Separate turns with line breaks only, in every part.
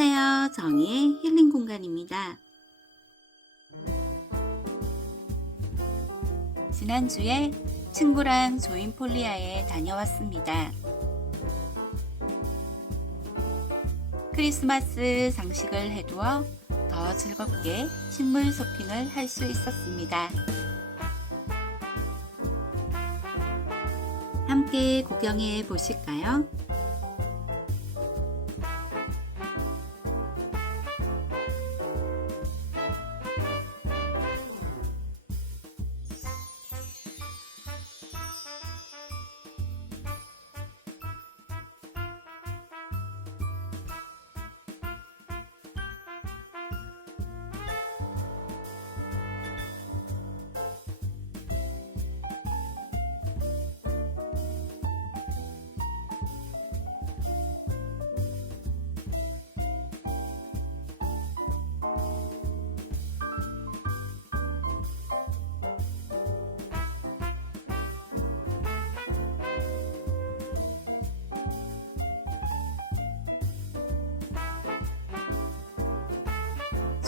정의의 힐링 공간입니다. 지난주에 친구랑 조인폴리아에 다녀왔습니다. 크리스마스 장식을 해두어 더 즐겁게 식물 쇼핑을 할 수 있었습니다. 함께 구경해 보실까요?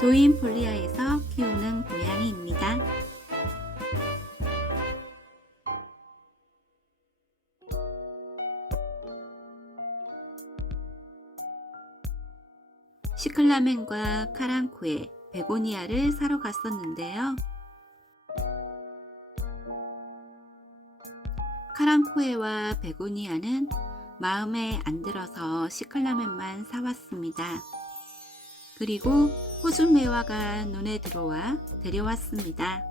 조인 폴리아에서 키우는 고양이입니다. 시클라멘과 카랑코에 베고니아를 사러 갔었는데요. 카랑코에와 베고니아는 마음에 안 들어서 시클라멘만 사왔습니다. 그리고 호주 매화가 눈에 들어와 데려왔습니다.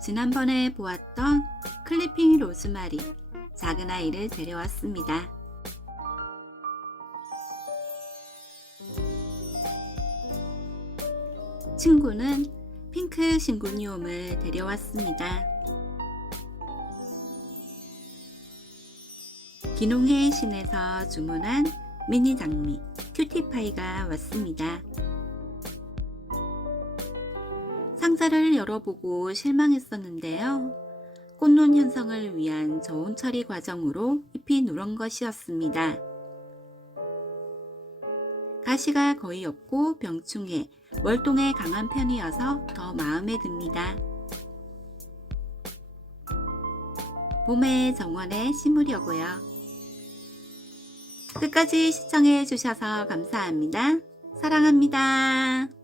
지난번에 보았던 클리핑 로즈마리 작은 아이를 데려왔습니다. 친구는 핑크 신구니움을 데려왔습니다. 기농의 신에서 주문한 미니 장미 큐티파이가 왔습니다. 상자를 열어보고 실망했었는데요. 꽃눈 현상을 위한 저온 처리 과정으로 잎이 누런 것이었습니다. 가시가 거의 없고 병충해, 월동에 강한 편이어서 더 마음에 듭니다. 봄의 정원에 심으려고요. 끝까지 시청해 주셔서 감사합니다. 사랑합니다.